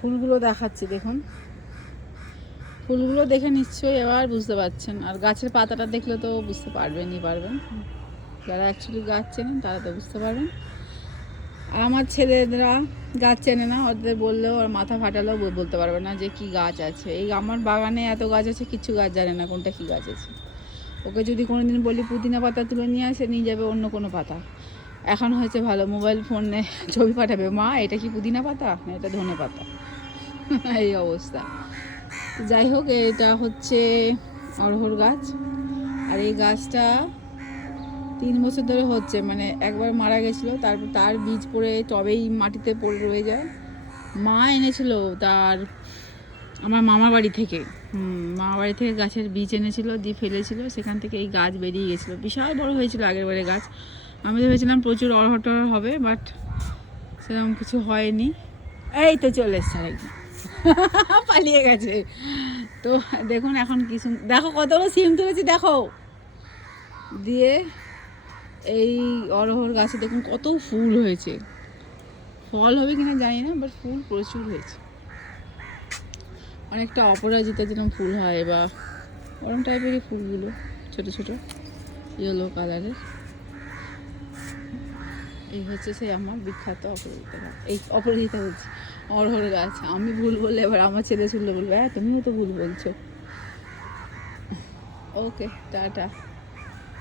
ফুলগুলো দেখাচ্ছি দেখুন, ফুলগুলো দেখে নিশ্চয়ই এবার বুঝতে পারছেন। আর গাছের পাতাটা দেখলে তো বুঝতে পারবেন, যারা অ্যাকচুয়ালি গাছ চেনেন তারা তো বুঝতে পারবেন। আমার ছেলেরা গাছ চেনে না, ওদের বললেও আর মাথা ফাটালেও বলতে পারবে না যে কি গাছ আছে। এই আমার বাগানে এত গাছ আছে, কিছু গাছ জানে না কোনটা কি গাছ আছে। ওকে যদি কোনো দিন বলি পুদিনা পাতা তুলে নিয়ে আসে, নিয়ে যাবে অন্য কোনো পাতা। এখন হয়েছে ভালো, মোবাইল ফোনে ছবি পাঠাবে, মা এটা কি পুদিনা পাতা না এটা ধনে পাতা। এই অবস্থা। যাই হোক, এটা হচ্ছে অড়হর গাছ। আর এই গাছটা 3 বছর ধরে হচ্ছে, মানে একবার মারা গেছিলো, তারপর তার বীজ পড়ে টবেই মাটিতে পড়ে রয়ে যায়। মা এনেছিল আমার মামার বাড়ি থেকে, মামার বাড়ি থেকে গাছের বীজ এনেছিল, দিয়ে ফেলেছিল, সেখান থেকে এই গাছ বেরিয়ে গেছিলো, বিশাল বড় হয়েছিল আগের বারে গাছ। আমি ভেবেছিলাম প্রচুর অড়হর হবে, বাট সেরকম কিছু হয়নি। এই তো চলে এসছে একদম পালিয়ে গেছে। তো দেখুন এখন কি দেখো কতগুলো সিম তুলেছি দেখো। দিয়ে এই অড়হর গাছে দেখুন কত ফুল হয়েছে, ফল হবে কিনা জানি না, বাট ফুল প্রচুর হয়েছে। অনেকটা অপরাজিতা যেরকম ফুল হয় বা ওরকম টাইপেরই ফুলগুলো, ছোট ছোট ইয়েলো কালারের। এই হচ্ছে সেই আমার বিখ্যাত অপরাজিতা গাছ। এই অপরাজিতা বলছি, অড়হর গাছ। আমি ভুল বললে এবার আমার ছেলে শুনলে বলবে হ্যাঁ তুমিও তো ভুল বলছো। ওকে, টাটা।